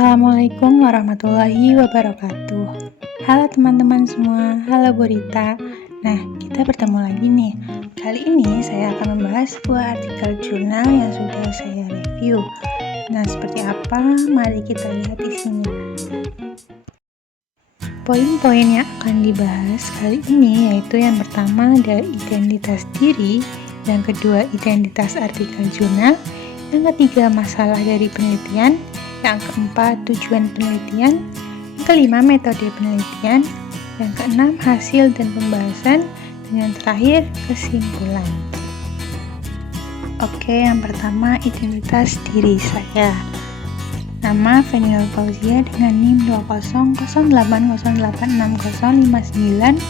Assalamualaikum warahmatullahi wabarakatuh. Halo teman-teman semua, halo Bu Rita. Nah, kita bertemu lagi nih. Kali ini saya akan membahas sebuah artikel jurnal yang sudah saya review. Nah, seperti apa? Mari kita lihat isinya. Poin-poin yang akan dibahas kali ini yaitu yang pertama adalah identitas diri, yang kedua identitas artikel jurnal, yang ketiga masalah dari penelitian, yang keempat tujuan penelitian, yang kelima metode penelitian, yang keenam hasil dan pembahasan, dan yang terakhir kesimpulan. Oke, yang pertama identitas diri saya. Nama Fenil Fauzia dengan NIM 20080866059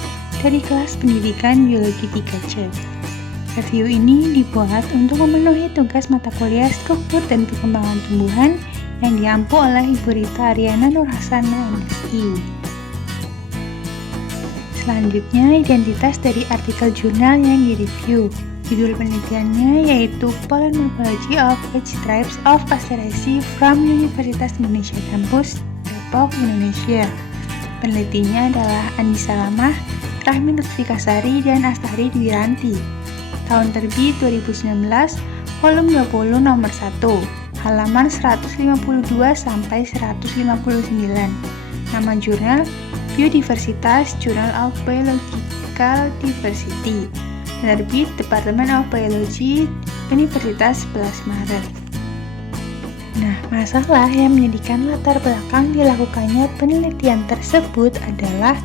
dari kelas pendidikan biologi 3C. Review ini dibuat untuk memenuhi tugas mata kuliah struktur dan perkembangan tumbuhan yang diampu oleh Ibu Rita Ariana Nurhasana MSI. Selanjutnya, identitas dari artikel jurnal yang direview. Judul penelitiannya yaitu Pollen Morphology of Age Types of Asteraceae from Universitas Indonesia Kampus, Depok, Indonesia. Penelitinya adalah Andi Salamah, Rahmi Lutfikasari, dan Astari Dwiranti. Tahun terbit 2019, volume 20 nomor 1, halaman 152 sampai 159. Nama jurnal Biodiversitas Journal of Biological Diversity. Penerbit Department of Biology, Universitas 11 Maret. Nah, masalah yang menjadikan latar belakang dilakukannya penelitian tersebut adalah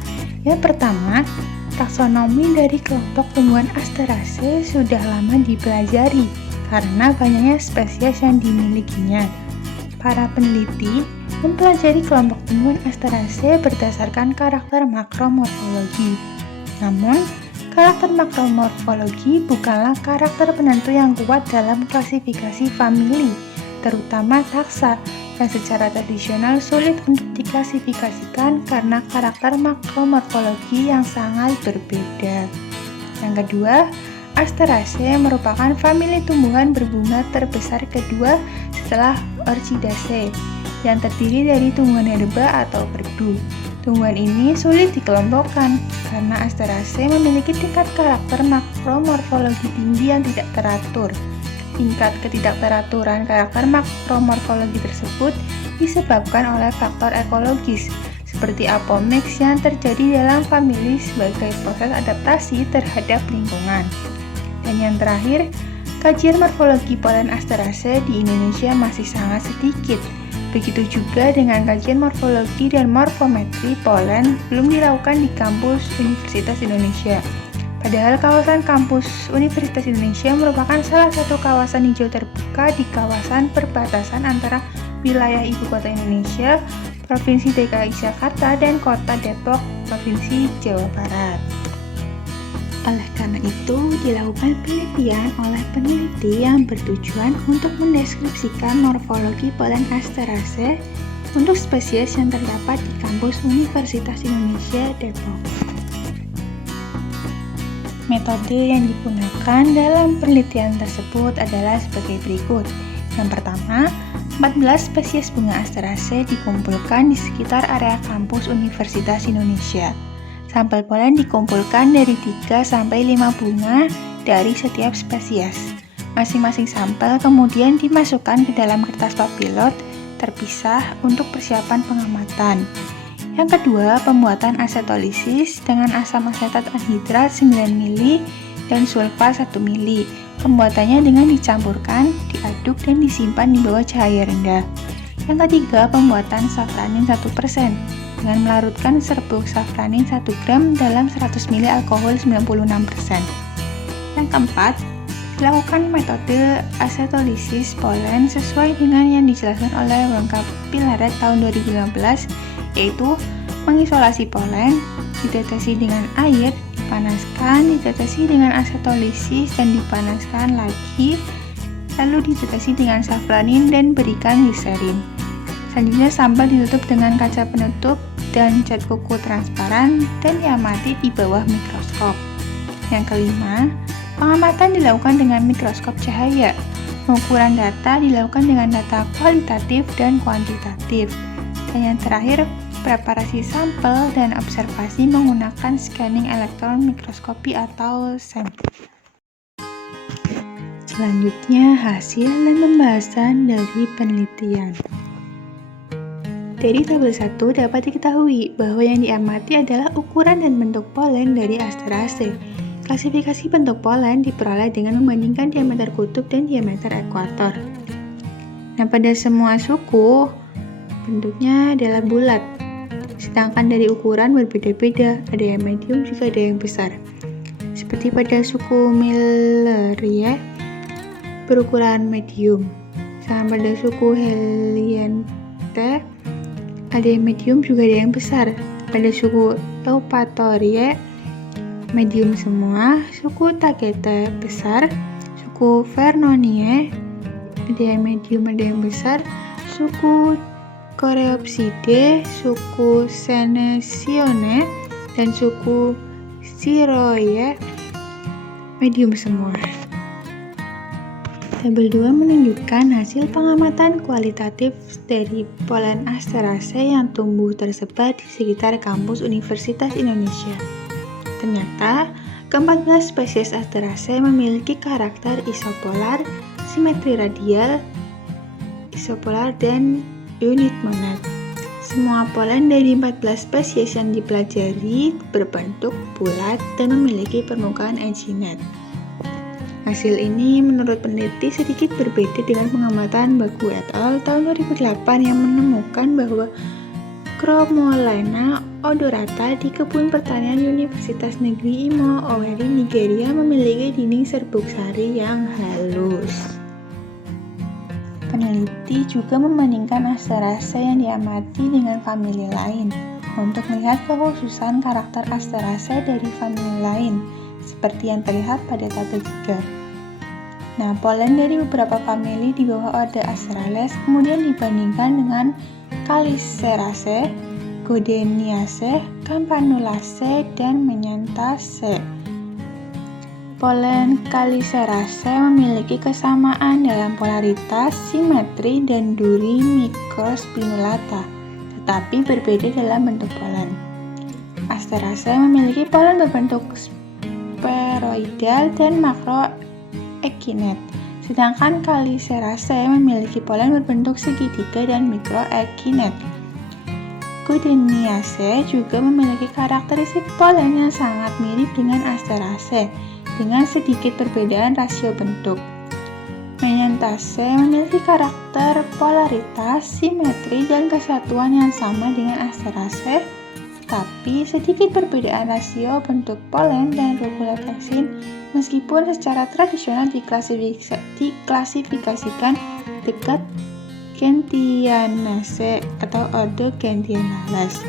yang pertama, taksonomi dari kelompok tumbuhan Asteraceae sudah lama dipelajari karena banyaknya spesies yang dimilikinya. Para peneliti mempelajari kelompok tumbuhan Asteraceae berdasarkan karakter makromorfologi. Namun, karakter makromorfologi bukanlah karakter penentu yang kuat dalam klasifikasi famili, terutama taksa, yang secara tradisional sulit untuk diklasifikasikan karena karakter makromorfologi yang sangat berbeda. Yang kedua, Asteraceae merupakan famili tumbuhan berbunga terbesar kedua setelah Orchidaceae, yang terdiri dari tumbuhan herba atau perdu. Tumbuhan ini sulit dikelompokkan karena Asteraceae memiliki tingkat karakter makromorfologi tinggi yang tidak teratur. Tingkat ketidakteraturan karakter makromorfologi tersebut disebabkan oleh faktor ekologis seperti apomix yang terjadi dalam famili sebagai proses adaptasi terhadap lingkungan. Dan yang terakhir, kajian morfologi polen Asteraceae di Indonesia masih sangat sedikit. Begitu juga dengan kajian morfologi dan morfometri polen belum dilakukan di kampus Universitas Indonesia. Padahal kawasan kampus Universitas Indonesia merupakan salah satu kawasan hijau terbuka di kawasan perbatasan antara wilayah Ibu Kota Indonesia, Provinsi DKI Jakarta, dan Kota Depok, Provinsi Jawa Barat. Oleh karena itu, dilakukan penelitian oleh peneliti yang bertujuan untuk mendeskripsikan morfologi polen Asteraceae untuk spesies yang terdapat di kampus Universitas Indonesia Depok. Metode yang digunakan dalam penelitian tersebut adalah sebagai berikut. Yang pertama, 14 spesies bunga Asteraceae dikumpulkan di sekitar area kampus Universitas Indonesia. Sampel polen dikumpulkan dari 3-5 bunga dari setiap spesies. Masing-masing sampel kemudian dimasukkan ke dalam kertas papilot terpisah untuk persiapan pengamatan. Yang kedua, pembuatan asetolisis dengan asam asetat anhidrat 9 ml dan sulfa 1 ml. Pembuatannya dengan dicampurkan, diaduk, dan disimpan di bawah cahaya rendah. Yang ketiga, pembuatan safranin 1% dengan melarutkan serbuk safranin 1 gram dalam 100 ml alkohol 96%. Yang keempat, dilakukan metode asetolisis polen sesuai dengan yang dijelaskan oleh Wongka Pilaret tahun 2015, yaitu mengisolasi polen, ditetesi dengan air, dipanaskan, ditetesi dengan asetolisis, dan dipanaskan lagi, lalu ditetesi dengan safranin dan berikan gliserin. Selanjutnya sampel ditutup dengan kaca penutup dan cat kuku transparan dan diamati di bawah mikroskop. Yang kelima, pengamatan dilakukan dengan mikroskop cahaya. Pengukuran data dilakukan dengan data kualitatif dan kuantitatif. Dan yang terakhir, preparasi sampel dan observasi menggunakan scanning elektron mikroskopi atau SEM. Selanjutnya, hasil dan pembahasan dari penelitian. Dari tabel 1 dapat diketahui bahwa yang diamati adalah ukuran dan bentuk polen dari Asteraceae. Klasifikasi bentuk polen diperoleh dengan membandingkan diameter kutub dan diameter ekuator. Nah, pada semua suku, bentuknya adalah bulat. Sedangkan dari ukuran berbeda-beda, ada yang medium juga ada yang besar. Seperti pada suku Milleria, berukuran medium. Sedangkan pada suku Helianthus, ada yang medium juga ada yang besar. Pada suku Eupatoria, medium semua. Suku Tagetes besar. Suku Vernonia, ada yang medium ada yang besar. Suku Coreopsidae, suku Senecio, dan suku Siroia, medium semua. Tabel 2 menunjukkan hasil pengamatan kualitatif dari polen Asteraceae yang tumbuh tersebar di sekitar kampus Universitas Indonesia. Ternyata, ke-14 spesies Asteraceae memiliki karakter isopolar, simetri radial, isopolar, dan unit monad. Semua polen dari 14 spesies yang dipelajari berbentuk bulat dan memiliki permukaan echinet. Hasil ini menurut peneliti sedikit berbeda dengan pengamatan Baku et al. Tahun 2008 yang menemukan bahwa Chromolena odorata di kebun pertanian Universitas Negeri Imo, Owerri, Nigeria memiliki dinding serbuk sari yang halus. Peneliti juga membandingkan Asteraceae yang diamati dengan famili lain untuk melihat kekhususan karakter Asteraceae dari famili lain, seperti yang terlihat pada tabel 3. Nah, polen dari beberapa famili di bawah orde Astrales kemudian dibandingkan dengan Calyceraceae, Godeniaceae, Campanulaceae, dan Menyanthaceae. Polen Calyceraceae memiliki kesamaan dalam polaritas, simetri, dan duri mikrospinulata, tetapi berbeda dalam bentuk polen. Asteraceae memiliki polen berbentuk spheroidal dan makroekinet, sedangkan Calyceraceae memiliki polen berbentuk segitiga dan mikroekinet. Godeniaceae juga memiliki karakteristik polen yang sangat mirip dengan Asteraceae, dengan sedikit perbedaan rasio bentuk. Menyanthaceae memiliki karakter polaritas, simetri, dan kesatuan yang sama dengan Asteraceae, tapi sedikit perbedaan rasio bentuk polen dan rugulevexin meskipun secara tradisional diklasifikasikan dekat Gentianaceae atau orde Gentianales.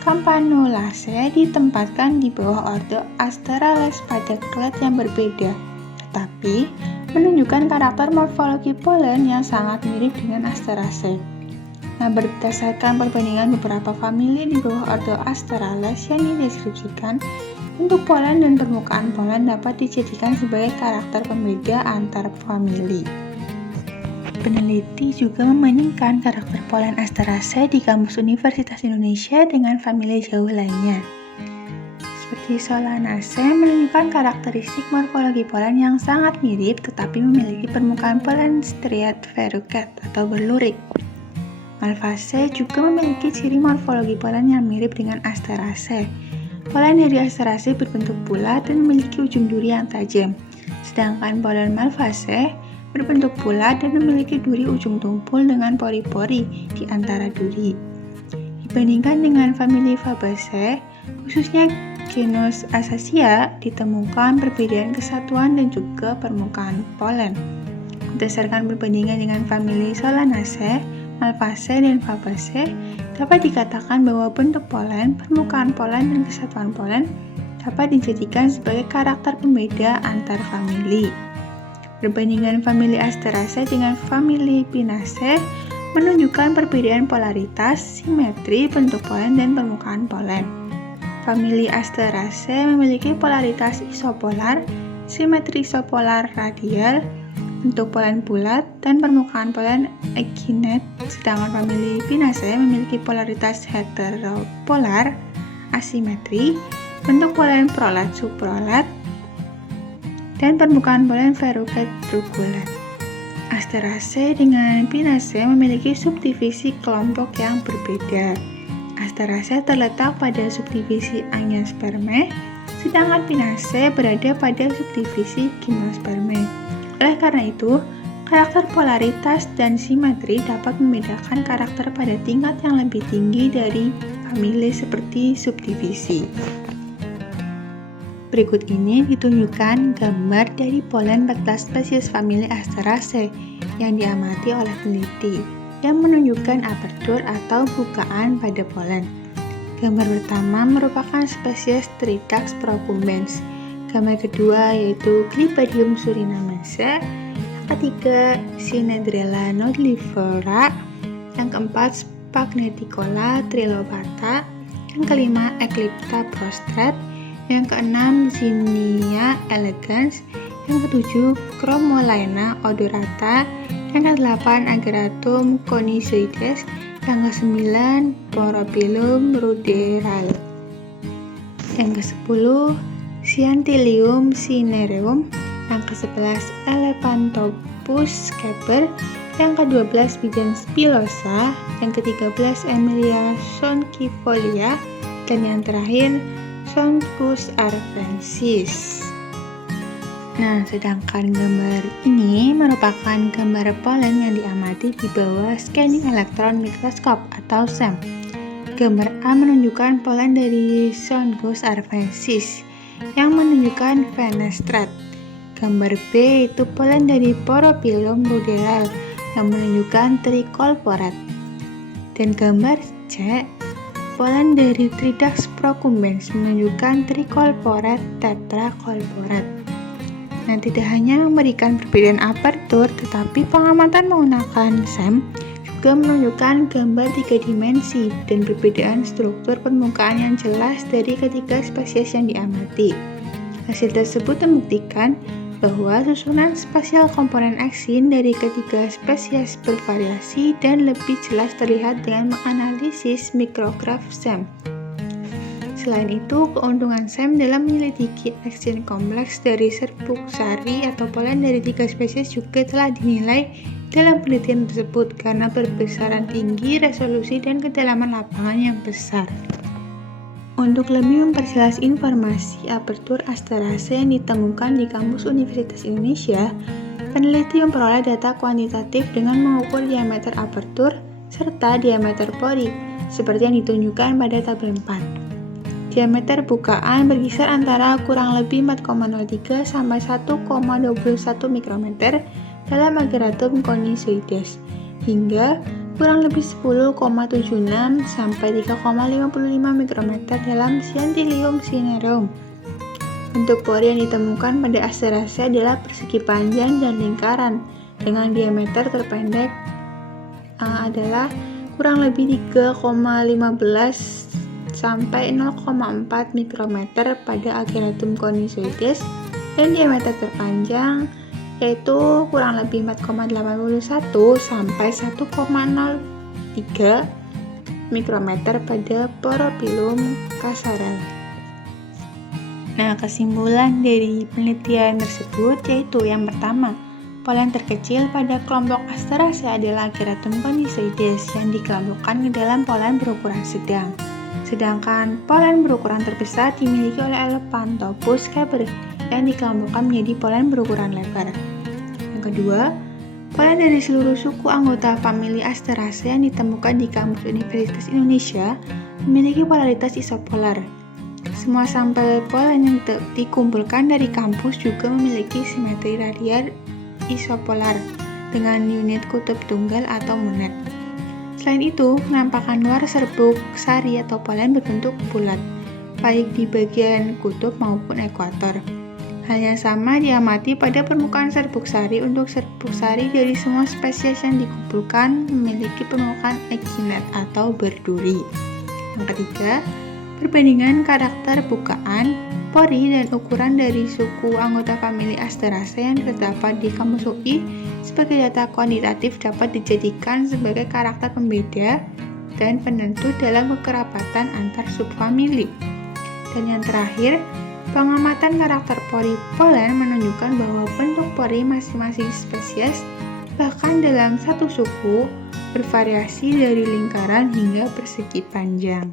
Campanulaceae ditempatkan di bawah orde Astrales pada clade yang berbeda, tetapi menunjukkan karakter morfologi polen yang sangat mirip dengan Asteraceae. Nah, berdasarkan perbandingan beberapa famili di bawah orde Astrales yang dideskripsikan, bentuk polen dan permukaan polen dapat dijadikan sebagai karakter pembeda antar famili. Peneliti juga membandingkan karakter polen Asteraceae di kampus Universitas Indonesia dengan famili jauh lainnya. Seperti Solanaceae menunjukkan karakteristik morfologi polen yang sangat mirip tetapi memiliki permukaan polen striate verrucate atau berlurik. Malvaceae juga memiliki ciri morfologi polen yang mirip dengan Asteraceae. Polen dari Asteraceae berbentuk bulat dan memiliki ujung duri yang tajam, sedangkan polen Malvaceae berbentuk bulat dan memiliki duri ujung tumpul dengan pori-pori di antara duri. Dibandingkan dengan famili Fabaceae, khususnya genus Acacia, ditemukan perbedaan kesatuan dan juga permukaan polen. Berdasarkan perbandingan dengan famili Solanaceae, Malvaceae, dan Fabaceae, dapat dikatakan bahwa bentuk polen, permukaan polen, dan kesatuan polen dapat dijadikan sebagai karakter pembeda antar famili. Perbandingan famili Asteraceae dengan famili Pinaceae menunjukkan perbedaan polaritas, simetri, bentuk polen, dan permukaan polen. Famili Asteraceae memiliki polaritas isopolar, simetri isopolar radial, bentuk polen bulat, dan permukaan polen ekinet Sedangkan famili Pinaceae memiliki polaritas heteropolar, asimetri, bentuk polen prolat subprolat, dan permukaan polen verrucate rugular. Asteraceae dengan Pinaceae memiliki subdivisi kelompok yang berbeda. Asteraceae terletak pada subdivisi Angiospermae, sedangkan Pinaceae berada pada subdivisi Gymnospermae. Oleh karena itu, karakter polaritas dan simetri dapat membedakan karakter pada tingkat yang lebih tinggi dari famili seperti subdivisi. Berikut ini ditunjukkan gambar dari polen 14 spesies famili Asteraceae yang diamati oleh peneliti, yang menunjukkan apertur atau bukaan pada polen. Gambar pertama merupakan spesies Tridax procumbens. Gambar kedua yaitu Clypadium surinamense. Yang ketiga Synedrella nodulifera. Yang keempat Spagneticola trilobata. Yang kelima Eclipta prostrate. Yang keenam Zinnia elegans. Yang ketujuh Chromolaena odorata. Yang kedelapan Ageratum conizoides. Yang kesembilan Poropilum ruderal. Yang kesepuluh Sciantillium cinereum. Yang ke-11 Elephantopus caper. Yang ke-12 Bijan spilosa. Yang ke-13 Emilia sonquifolia. Dan yang terakhir Sonchus arvensis. Nah, sedangkan gambar ini merupakan gambar polen yang diamati di bawah scanning electron microscope atau SEM. Gambar A menunjukkan polen dari Sonchus arvensis yang menunjukkan fenestrate. Gambar B itu polen dari Poropilum ruderal yang menunjukkan tricolporat. Dan gambar C polen dari Tridax procumbens menunjukkan tricolporat tetracolporat. Nah, tidak hanya memberikan perbedaan apertur, tetapi pengamatan menggunakan SEM juga menunjukkan gambar 3 dimensi dan perbedaan struktur permukaan yang jelas dari ketiga spesies yang diamati. Hasil tersebut membuktikan bahwa susunan spasial komponen aksin dari ketiga spesies bervariasi dan lebih jelas terlihat dengan menganalisis mikrograf SEM. Selain itu, keuntungan SEM dalam menyelidiki aksin kompleks dari serbuk sari atau polen dari 3 spesies juga telah dinilai dalam penelitian tersebut karena berbesaran tinggi, resolusi, dan kedalaman lapangan yang besar. Untuk lebih memperjelas informasi apertur Asteraceae yang ditemukan di kampus Universitas Indonesia, peneliti memperoleh data kuantitatif dengan mengukur diameter apertur serta diameter pori, seperti yang ditunjukkan pada tabel 4. Diameter bukaan berkisar antara kurang lebih 4,03 sampai 1,21 mikrometer dalam Ageratum conizoides, hingga kurang lebih 10,76 sampai 3,55 mikrometer dalam Sciantillium cinereum. Bentuk pori yang ditemukan pada Asteraceae adalah persegi panjang dan lingkaran dengan diameter terpendek adalah kurang lebih 3,15 sampai 0,4 mikrometer pada Ageratum conizoides dan diameter terpanjang yaitu kurang lebih 4,81 sampai 1,03 mikrometer pada Poropilum cassara. Nah, kesimpulan dari penelitian tersebut yaitu yang pertama, polen terkecil pada kelompok Asteraceae adalah Ageratum conizoides yang dikelompokkan ke dalam polen berukuran sedang. Sedangkan polen berukuran terbesar dimiliki oleh Elephantopus caper yang dikelompokkan menjadi polen berukuran lebar. Yang kedua, polen dari seluruh suku anggota famili Asteraceae yang ditemukan di kampus Universitas Indonesia memiliki polaritas isopolar. Semua sampel polen yang dikumpulkan dari kampus juga memiliki simetri radial isopolar dengan unit kutub tunggal atau monet. Selain itu, penampakan luar serbuk sari atau polen berbentuk bulat, baik di bagian kutub maupun ekuator. Hal yang sama diamati pada permukaan serbuk sari untuk serbuk sari dari semua spesies yang dikumpulkan memiliki permukaan ekinet atau berduri. Yang ketiga, perbandingan karakter bukaan, pori, dan ukuran dari suku anggota famili Asteraceae yang terdapat di kampus UI sebagai data kuantitatif dapat dijadikan sebagai karakter pembeda dan penentu dalam kekerabatan antar subfamili. Dan yang terakhir, pengamatan karakter pori polen menunjukkan bahwa bentuk pori masing-masing spesies, bahkan dalam satu suku, bervariasi dari lingkaran hingga persegi panjang.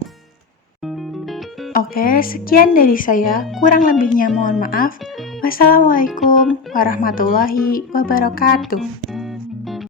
Oke, sekian dari saya. Kurang lebihnya mohon maaf. Wassalamualaikum warahmatullahi wabarakatuh.